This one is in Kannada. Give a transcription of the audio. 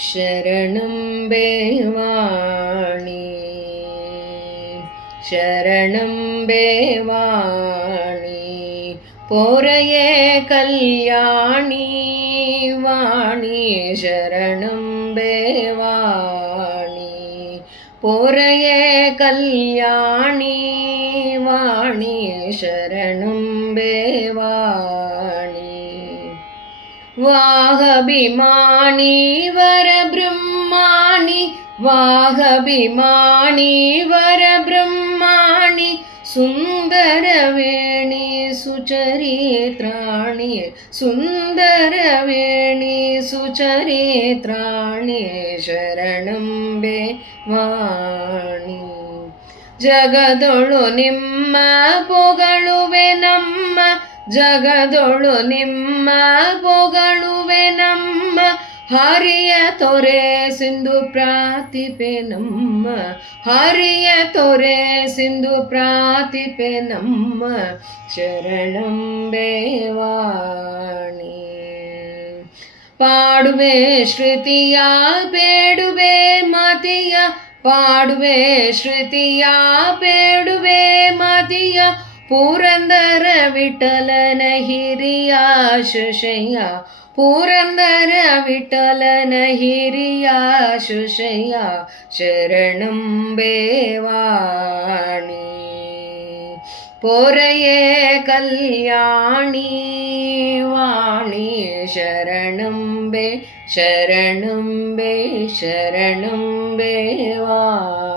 शरणं बेवाणी शरणं बेवाणी पोरये कल्याणी वाणी शरणं बेवाणी पोरये कल्याणी वाणी शरणं बेवाणी वाहभिमानी वरब्रह्माणि वाहभिमानी वरब्रह्माणि सुन्दरवेणी सुचरित्राणि सुन्दरवेणी सुचरित्राणि शरणं बेवाणी जगदोळु निम्म पोगಳುವೆ ನಮ್ಮ ಜಗದೊಳು ನಿಮ್ಮ ಪೊಗಳುವೆ ನಮ್ಮ ಹರಿಯ ತೊರೆ ಸಿಂಧು ಪ್ರಾತಿಪೆ ನಮ್ಮ ಹರಿಯ ತೊರೆ ಸಿಂಧು ಪ್ರಾತಿಪೆ ನಮ್ಮ ಶರಣಂ ಬೇವಾಣಿ ಪಾಡುವೆ ಶ್ರುತಿಯ ಬೇಡುವೆ ಮತಿಯ ಪಾಡುವೆ ಶ್ರುತಿಯ ಬೇಡುವೆ ಮತಿಯ ಪುರಂದರ ವಿಠಲನ ಹಿರಿಯ ಶುಶಯ್ಯ ಪುರಂದರ ವಿಠಲನ ಹಿರಿಯ ಶುಶಯ್ಯ ಶರಣಂ ಬೇವಾಣಿ ಪೊರಯೇ ಕಲ್ಯಾಣಿ ವಾಣಿ ಶರಣಂ ಬೇ ಶರಣಂ ಬೇ ಶರಣಂ ಬೇವಾಣಿ.